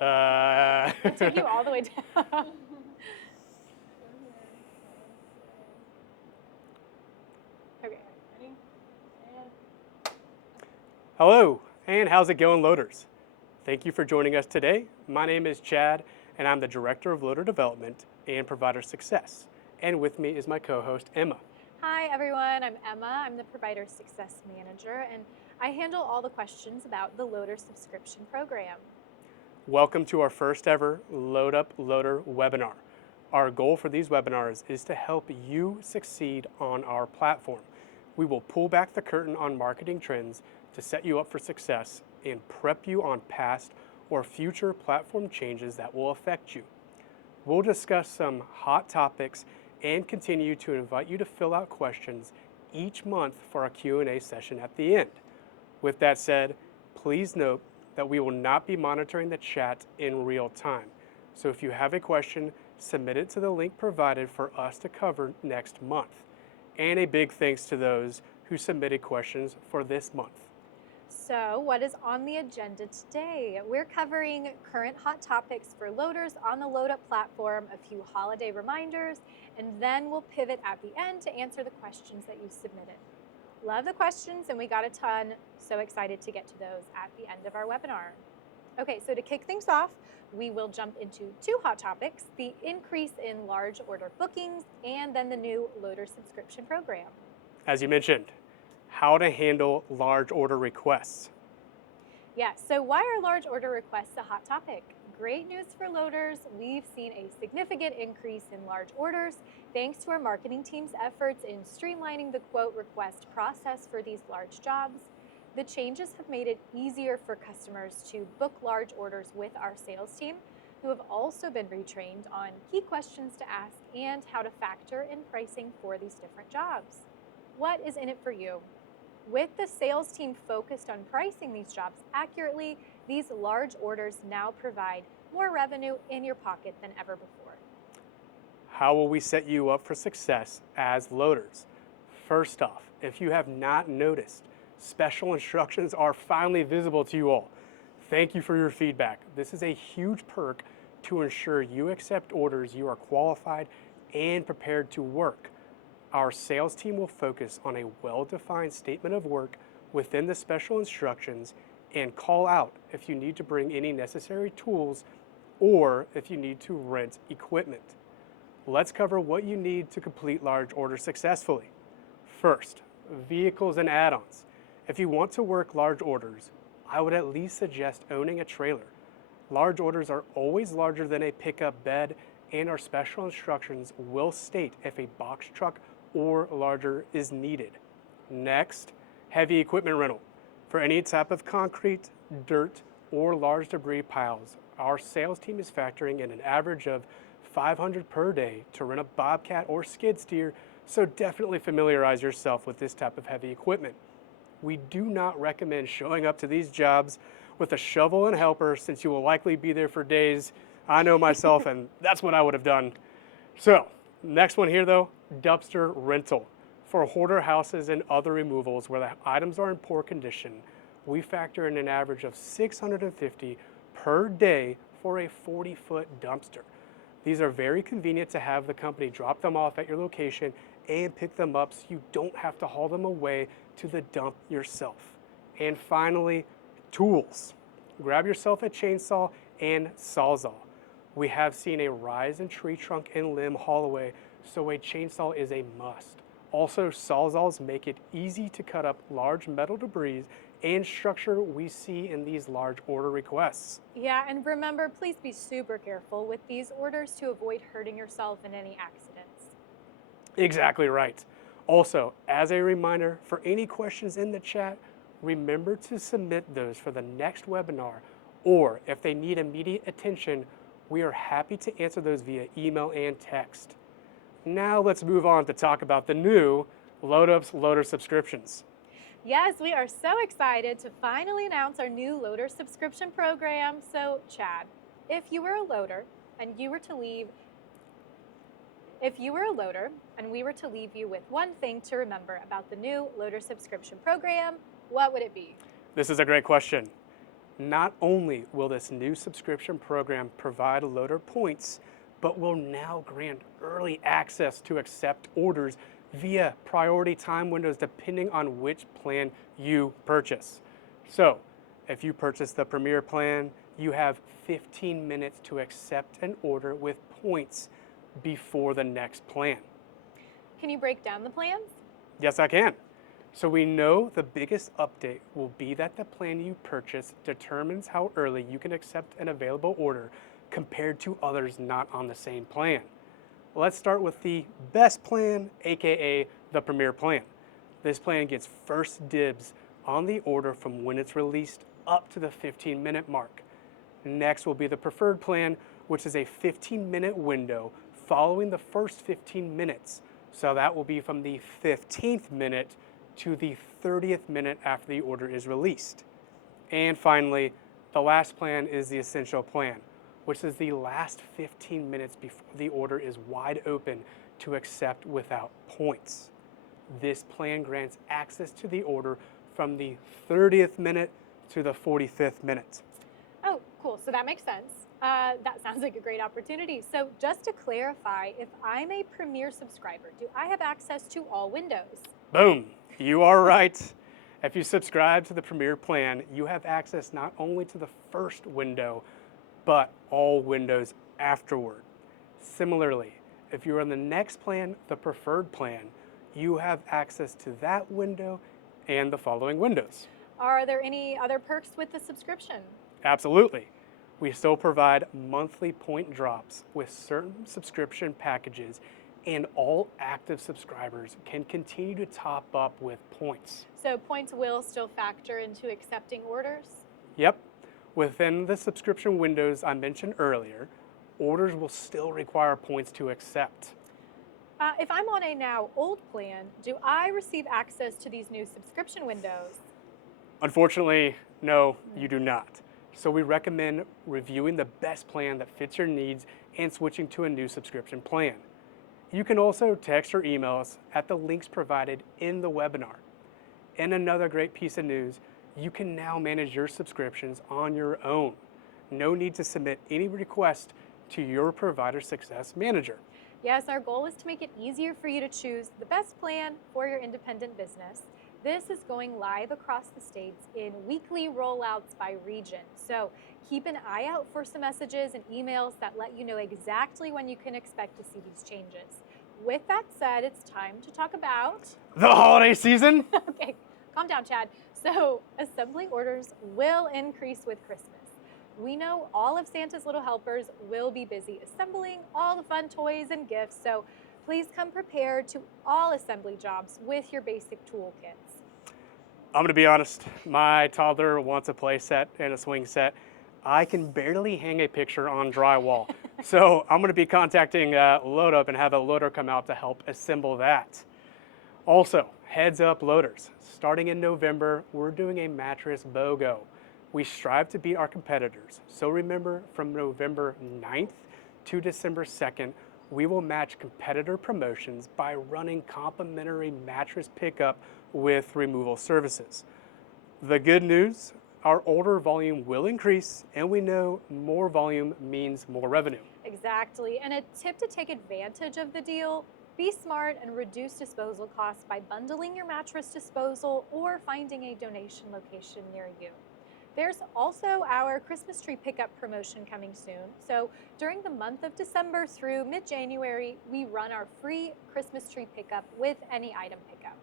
I'll take you all the way down. Okay, ready? And Hello, and how's it going, loaders? Thank you for joining us today. My name is Chad, and I'm the Director of Loader Development and Provider Success. And with me is my co-host, Emma. Hi, everyone. I'm Emma. I'm the Provider Success Manager, and I handle all the questions about the Loader subscription program. Welcome to our first ever Load Up Loader webinar. Our goal for these webinars is to help you succeed on our platform. We will pull back the curtain on marketing trends to set you up for success and prep you on past or future platform changes that will affect you. We'll discuss some hot topics and continue to invite you to fill out questions each month for our Q&A session at the end. With that said, please note that we will not be monitoring the chat in real time. So if you have a question, submit it to the link provided for us to cover next month. And a big thanks to those who submitted questions for this month. So, what is on the agenda today? We're covering current hot topics for loaders on the Load Up platform, a few holiday reminders, and then we'll pivot at the end to answer the questions that you submitted. Love the questions, and we got a ton. So excited to get to those at the end of our webinar. Okay, so to kick things off, we will jump into two hot topics, the increase in large order bookings and then the new loader subscription program. As you mentioned, how to handle large order requests. Yeah, so why are large order requests a hot topic? Great news for loaders. We've seen a significant increase in large orders thanks to our marketing team's efforts in streamlining the quote request process for these large jobs. The changes have made it easier for customers to book large orders with our sales team, who have also been retrained on key questions to ask and how to factor in pricing for these different jobs. What is in it for you? With the sales team focused on pricing these jobs accurately, these large orders now provide more revenue in your pocket than ever before. How will we set you up for success as loaders? First off, if you have not noticed, special instructions are finally visible to you all. Thank you for your feedback. This is a huge perk to ensure you accept orders you are qualified and prepared to work. Our sales team will focus on a well-defined statement of work within the special instructions and call out if you need to bring any necessary tools or if you need to rent equipment. Let's cover what you need to complete large orders successfully. First, vehicles and add-ons. If you want to work large orders, I would at least suggest owning a trailer. Large orders are always larger than a pickup bed, and our special instructions will state if a box truck or larger is needed. Next, heavy equipment rental. For any type of concrete, dirt, or large debris piles, our sales team is factoring in an average of $500 per day to rent a bobcat or skid steer, so definitely familiarize yourself with this type of heavy equipment. We do not recommend showing up to these jobs with a shovel and helper since you will likely be there for days. I know myself, and that's what I would have done. So, next one here though, dumpster rental. For hoarder houses and other removals where the items are in poor condition, we factor in an average of $650 per day for a 40-foot dumpster. These are very convenient to have the company drop them off at your location and pick them up so you don't have to haul them away to the dump yourself. And finally, tools. Grab yourself a chainsaw and sawzall. We have seen a rise in tree trunk and limb haul away, so a chainsaw is a must. Also, sawzalls make it easy to cut up large metal debris and structure we see in these large order requests. Yeah, and remember, please be super careful with these orders to avoid hurting yourself in any accidents. Exactly right. Also, as a reminder, for any questions in the chat, remember to submit those for the next webinar, or if they need immediate attention, we are happy to answer those via email and text. Now let's move on to talk about the new LoadUp's loader subscriptions. Yes, we are so excited to finally announce our new loader subscription program. So, Chad, if you were a loader and we were to leave you with one thing to remember about the new loader subscription program, what would it be? This is a great question. Not only will this new subscription program provide loader points, but will now grant early access to accept orders via priority time windows depending on which plan you purchase. So, if you purchase the Premier plan, you have 15 minutes to accept an order with points before the next plan. Can you break down the plans? Yes, I can. So we know the biggest update will be that the plan you purchase determines how early you can accept an available order compared to others not on the same plan. Let's start with the best plan, aka the Premier plan. This plan gets first dibs on the order from when it's released up to the 15-minute mark. Next will be the preferred plan, which is a 15-minute window following the first 15 minutes. So that will be from the 15th minute to the 30th minute after the order is released. And finally, the last plan is the essential plan, which is the last 15 minutes before the order is wide open to accept without points. This plan grants access to the order from the 30th minute to the 45th minute. Oh, cool. So that makes sense. That sounds like a great opportunity. So just to clarify, if I'm a Premier subscriber, do I have access to all windows? Boom, you are right. If you subscribe to the Premier plan, you have access not only to the first window, but all windows afterward. Similarly, if you're on the next plan, the preferred plan, you have access to that window and the following windows. Are there any other perks with the subscription? Absolutely. We still provide monthly point drops with certain subscription packages, and all active subscribers can continue to top up with points. So points will still factor into accepting orders? Yep. Within the subscription windows I mentioned earlier, orders will still require points to accept. If I'm on a now old plan, do I receive access to these new subscription windows? Unfortunately, no, you do not. So we recommend reviewing the best plan that fits your needs and switching to a new subscription plan. You can also text or email us at the links provided in the webinar. And another great piece of news, you can now manage your subscriptions on your own. No need to submit any request to your provider success manager. Yes, our goal is to make it easier for you to choose the best plan for your independent business. This is going live across the states in weekly rollouts by region. So keep an eye out for some messages and emails that let you know exactly when you can expect to see these changes. With that said, it's time to talk about the holiday season. Okay, calm down, Chad. So assembly orders will increase with Christmas. We know all of Santa's little helpers will be busy assembling all the fun toys and gifts, so please come prepared to all assembly jobs with your basic toolkits. I'm gonna be honest, my toddler wants a play set and a swing set. I can barely hang a picture on drywall. So I'm gonna be contacting Load Up and have a loader come out to help assemble that. Also, heads up loaders, starting in November, we're doing a mattress BOGO. We strive to beat our competitors. So remember, from November 9th to December 2nd, we will match competitor promotions by running complimentary mattress pickup with removal services. The good news, our order volume will increase, and we know more volume means more revenue. Exactly. And a tip to take advantage of the deal, be smart and reduce disposal costs by bundling your mattress disposal or finding a donation location near you. There's also our Christmas tree pickup promotion coming soon. So during the month of December through mid-January, we run our free Christmas tree pickup with any item pickup.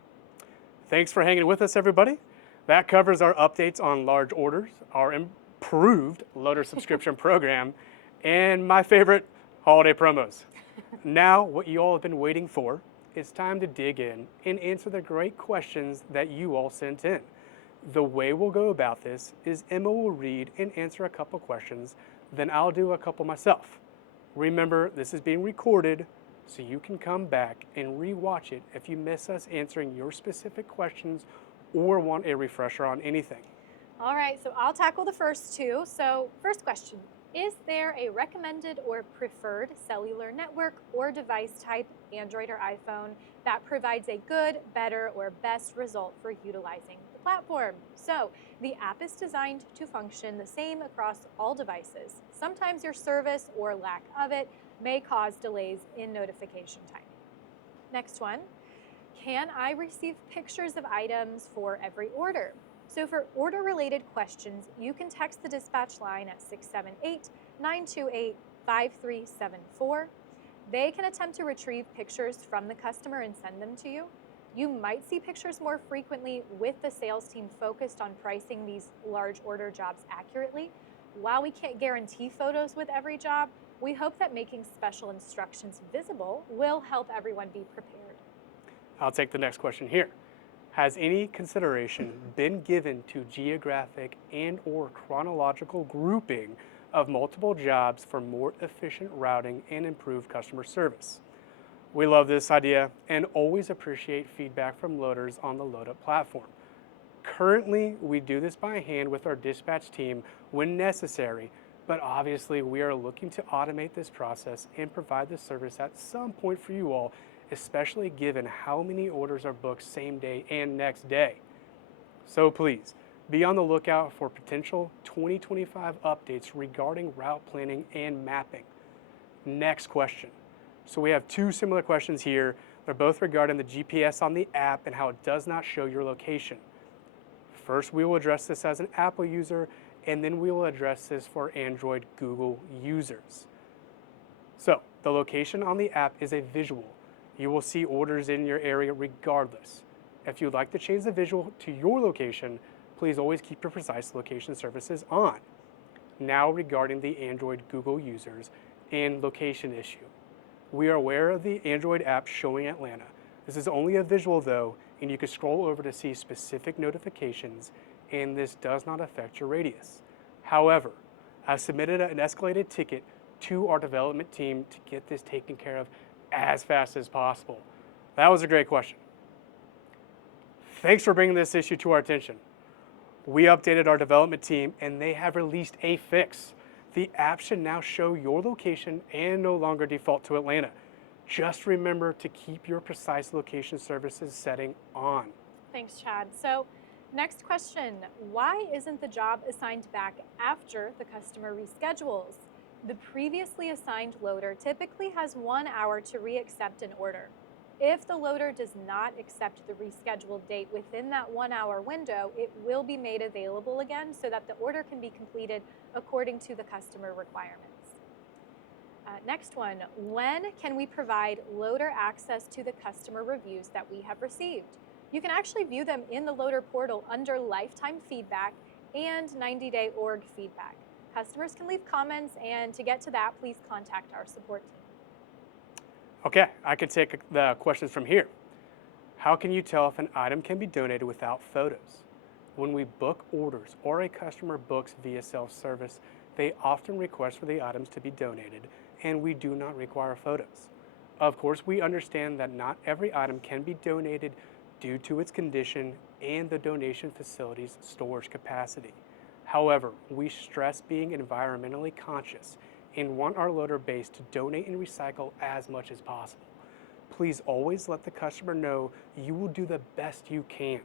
Thanks for hanging with us, everybody. That covers our updates on large orders, our improved loader subscription program, and my favorite, holiday promos. Now, what you all have been waiting for, it's time to dig in and answer the great questions that you all sent in. The way we'll go about this is Emma will read and answer a couple questions, then I'll do a couple myself. Remember, this is being recorded, so you can come back and re-watch it if you miss us answering your specific questions or want a refresher on anything. All right, so I'll tackle the first two. So first question, is there a recommended or preferred cellular network or device type, Android or iPhone, that provides a good, better, or best result for utilizing the platform. So the app is designed to function the same across all devices. Sometimes your service or lack of it may cause delays in notification timing. Next one, can I receive pictures of items for every order? So for order-related questions, you can text the dispatch line at 678-928-5374. They can attempt to retrieve pictures from the customer and send them to you. You might see pictures more frequently with the sales team focused on pricing these large order jobs accurately. While we can't guarantee photos with every job, we hope that making special instructions visible will help everyone be prepared. I'll take the next question here. Has any consideration been given to geographic and/or chronological grouping of multiple jobs for more efficient routing and improved customer service? We love this idea and always appreciate feedback from loaders on the LoadUp platform. Currently, we do this by hand with our dispatch team when necessary, but obviously we are looking to automate this process and provide this service at some point for you all, especially given how many orders are booked same day and next day. So please, be on the lookout for potential 2025 updates regarding route planning and mapping. Next question. So we have two similar questions here. They're both regarding the GPS on the app and how it does not show your location. First, we will address this as an Apple user, and then we will address this for Android Google users. So the location on the app is a visual. You will see orders in your area regardless. If you'd like to change the visual to your location, please always keep your precise location services on. Now regarding the Android Google users and location issue. We are aware of the Android app showing Atlanta. This is only a visual though, and you can scroll over to see specific notifications, and this does not affect your radius. However, I submitted an escalated ticket to our development team to get this taken care of as fast as possible. That was a great question. Thanks for bringing this issue to our attention. We updated our development team and they have released a fix. The app should now show your location and no longer default to Atlanta. Just remember to keep your precise location services setting on. Thanks, Chad. So next question, why isn't the job assigned back after the customer reschedules? The previously assigned loader typically has 1 hour to re-accept an order. If the loader does not accept the rescheduled date within that 1 hour window, it will be made available again so that the order can be completed according to the customer requirements. Next one, when can we provide loader access to the customer reviews that we have received? You can actually view them in the loader portal under lifetime feedback and 90-day org feedback. Customers can leave comments, and to get to that, please contact our support team. Okay, I can take the questions from here. How can you tell if an item can be donated without photos? When we book orders or a customer books via self-service, they often request for the items to be donated, and we do not require photos. Of course, we understand that not every item can be donated due to its condition and the donation facility's storage capacity. However, we stress being environmentally conscious and want our loader base to donate and recycle as much as possible. Please always let the customer know you will do the best you can,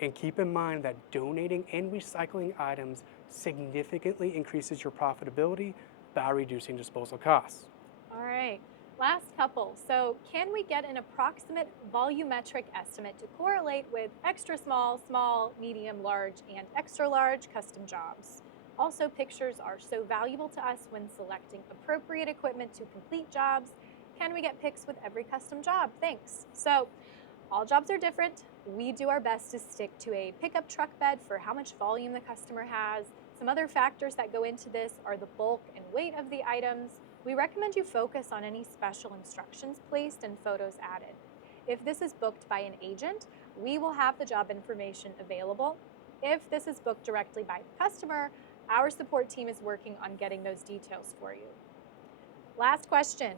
and keep in mind that donating and recycling items significantly increases your profitability by reducing disposal costs. All right, last couple. So can we get an approximate volumetric estimate to correlate with extra small, small, medium, large, and extra large custom jobs? Also, pictures are so valuable to us when selecting appropriate equipment to complete jobs. Can we get pics with every custom job? Thanks. So all jobs are different. We do our best to stick to a pickup truck bed for how much volume the customer has. Some other factors that go into this are the bulk and weight of the items. We recommend you focus on any special instructions placed and photos added. If this is booked by an agent, we will have the job information available. If this is booked directly by the customer, our support team is working on getting those details for you. Last question,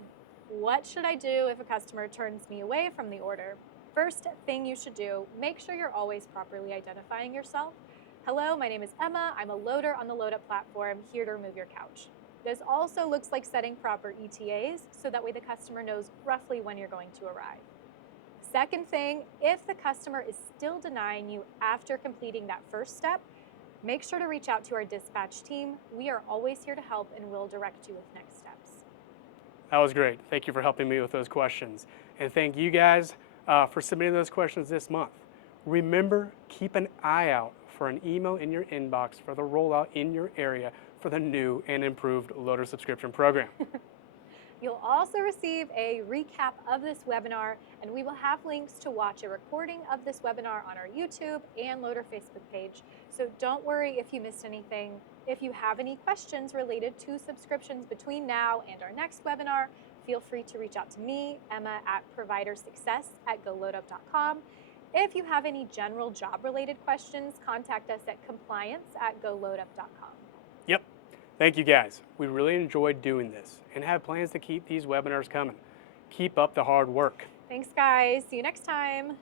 what should I do if a customer turns me away from the order? First thing you should do, make sure you're always properly identifying yourself. Hello, my name is Emma. I'm a loader on the LoadUp platform, here to remove your couch. This also looks like setting proper ETAs, so that way the customer knows roughly when you're going to arrive. Second thing, if the customer is still denying you after completing that first step, make sure to reach out to our dispatch team. We are always here to help and will direct you with next steps. That was great. Thank you for helping me with those questions. And thank you guys for submitting those questions this month. Remember, keep an eye out for an email in your inbox for the rollout in your area for the new and improved loader subscription program. You'll also receive a recap of this webinar, and we will have links to watch a recording of this webinar on our YouTube and Loader Facebook page. So don't worry if you missed anything. If you have any questions related to subscriptions between now and our next webinar, feel free to reach out to me, Emma, at providersuccess@goloadup.com. If you have any general job-related questions, contact us at compliance@goloadup.com. Yep. Thank you guys. We really enjoyed doing this and have plans to keep these webinars coming. Keep up the hard work. Thanks, guys. See you next time.